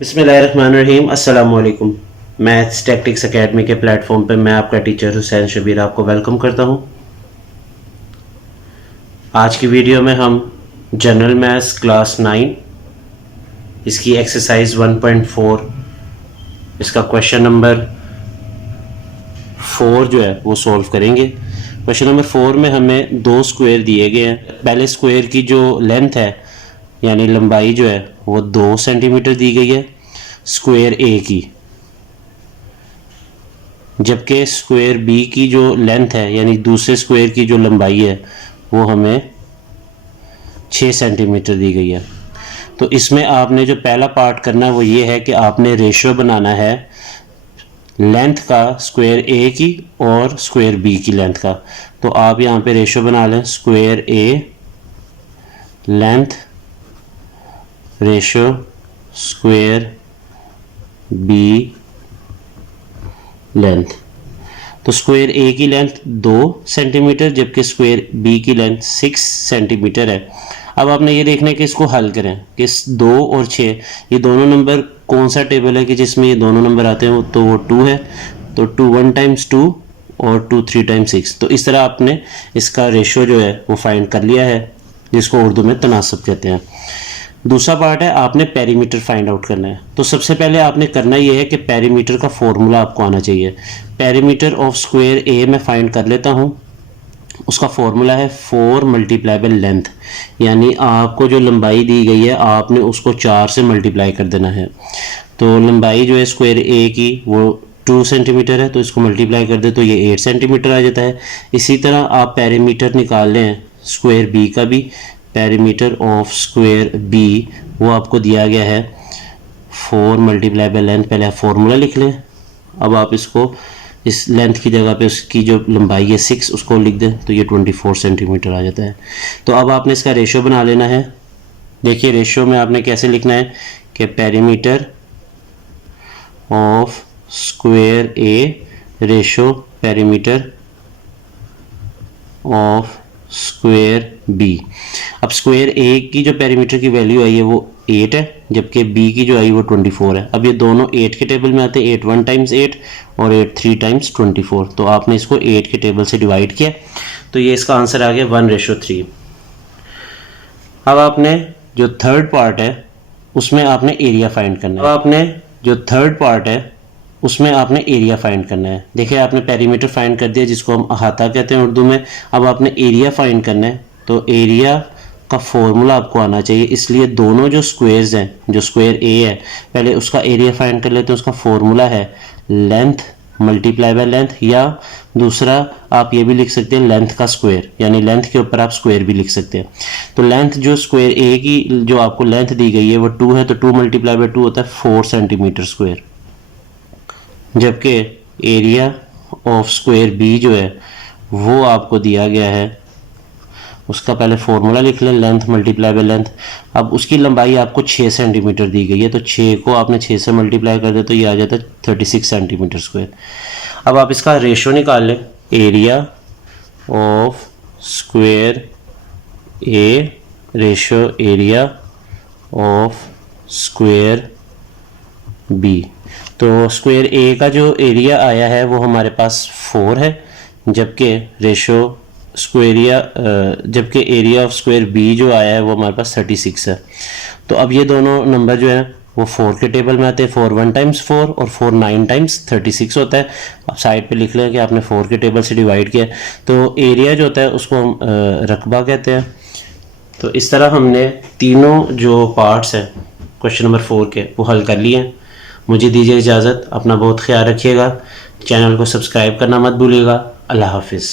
बिस्मिल्लाहिर्रहमानिर्रहीम अस्सलामुअलैकुम। Maths tactics academy के प्लेटफॉर्म पर मैं आपका टीचर हुसैन शबीर आपको वेलकम करता हूं। आज की वीडियो में हम जनरल मैथ्स क्लास 9 इसकी एक्सरसाइज 1.4 इसका क्वेश्चन नंबर 4 जो है वो सॉल्व करेंगे। क्वेश्चन नंबर 4 में हमें दो स्क्वायर दिए गए हैं। पहले स्क्वायर की जो लेंथ है यानी लंबाई जो है वो 2 सेंटीमीटर दी गई है स्क्वायर ए की, जबकि स्क्वायर बी की जो लेंथ है यानी दूसरे स्क्वायर की जो लंबाई है वो हमें 6 सेंटीमीटर दी गई है। तो इसमें आपने जो पहला पार्ट करना है वो ये है कि आपने रेशियो बनाना है लेंथ का स्क्वायर ए की और स्क्वायर बी की लेंथ का। तो आप यहाँ पे रेशियो बना लें square A length ratio square B length. तो स्क्वायर ए की लेंथ 2 सेंटीमीटर जबकि स्क्वायर बी की लेंथ 6 सेंटीमीटर है। अब आपने ये देखना है कि इसको हल करें कि 2 और 6 ये दोनों नंबर कौन सा टेबल है कि जिसमें ये दोनों नंबर आते हैं, तो वो 2 है। तो 2 1 टाइम्स 2 और 2 3 टाइम्स 6। तो इस तरह आपने इसका रेशियो जो है वो फाइंड कर लिया है, जिसको उर्दू में तनासब कहते हैं। दूसरा पार्ट है आपने पेरीमीटर फाइंड आउट करना है। तो सबसे पहले आपने करना ये है कि पेरीमीटर का फॉर्मूला आपको आना चाहिए। पेरीमीटर ऑफ स्क्वायर ए मैं फाइंड कर लेता हूँ। उसका फॉर्मूला है 4 मल्टीप्लाई बाय लेंथ, यानी आपको जो लंबाई दी गई है आपने उसको 4 से मल्टीप्लाई कर देना है। तो लंबाई जो है स्क्वायर ए की वो 2 सेंटीमीटर है, तो इसको मल्टीप्लाई कर दे तो ये 8 सेंटीमीटर आ जाता है। इसी तरह आप पेरीमीटर निकाल लें स्क्वायर बी का भी। पेरीमीटर ऑफ स्क्वायर बी वो आपको दिया गया है 4 मल्टीप्लाई बाय लेंथ। पहले आप फॉर्मूला लिख लें। अब आप इसको इस लेंथ की जगह पे उसकी जो लंबाई है 6 उसको लिख दें तो ये 24 सेंटीमीटर आ जाता है। तो अब आपने इसका रेशियो बना लेना है। देखिए रेशियो में आपने कैसे लिखना है कि perimeter of square A ratio perimeter of square B. अब स्क्वायर ए की जो पेरीमीटर की वैल्यू आई है वो 8 है, जबकि बी की जो आई वो 24 है। अब ये दोनों 8 के टेबल में आते हैं, 8 1 टाइम्स 8 और 8 3 टाइम्स 24। तो आपने इसको 8 के टेबल से डिवाइड किया तो ये इसका आंसर आ गया 1:3। अब आपने जो थर्ड पार्ट है उसमें आपने एरिया फाइंड करना है। अब आपने जो थर्ड पार्ट है उसमें आपने एरिया फाइंड करना है। देखिए आपने पेरीमीटर फाइंड कर दिया जिसको हम अहाता कहते हैं उर्दू में। अब आपने एरिया फाइंड करना है। तो एरिया का फॉर्मूला आपको आना चाहिए, इसलिए दोनों जो स्क्वायर्स हैं, जो स्क्वायर ए है पहले उसका एरिया फाइंड कर लेते हैं। उसका फॉर्मूला है लेंथ मल्टीप्लाई बाय लेंथ, या दूसरा आप ये भी लिख सकते हैं लेंथ का स्क्वायर, यानी लेंथ के ऊपर आप स्क्वायर भी लिख सकते हैं। तो लेंथ जो स्क्वायर ए की जो आपको लेंथ दी गई है वो 2 है, तो 2 मल्टीप्लाई बाय 2 होता है 4 सेंटीमीटर स्क्वायर। जबकि एरिया ऑफ स्क्वायर बी जो है वो आपको दिया गया है, उसका पहले फॉर्मूला लिख लें लेंथ मल्टीप्लाई बाय लेंथ। अब उसकी लंबाई आपको 6 सेंटीमीटर दी गई है, तो 6 को आपने 6 से मल्टीप्लाई कर दे तो ये आ जाता है 36 सेंटीमीटर स्क्वायर। अब आप इसका रेशियो निकाल लें area of square A ratio area of square B. तो स्क्वायर ए का जो एरिया आया है वो हमारे पास 4 है, जबकि रेशियो जबकि एरिया ऑफ स्क्वायर बी जो आया है वो हमारे पास 36 है। तो अब ये दोनों नंबर जो है वो 4 के टेबल में आते हैं। 4 1 टाइम्स 4 और 4 9 टाइम्स 36 होता है। अब साइड पे लिख लें कि आपने 4 के टेबल से डिवाइड किया। तो एरिया जो होता है उसको हम रकबा कहते हैं। तो इस तरह हमने तीनों जो पार्ट्स हैं क्वेश्चन नंबर 4 के वो हल कर लिए हैं। मुझे दीजिए इजाज़त, अपना बहुत ख्याल रखिएगा, चैनल को सब्सक्राइब करना मत भूलिएगा। अल्लाह हाफिज़।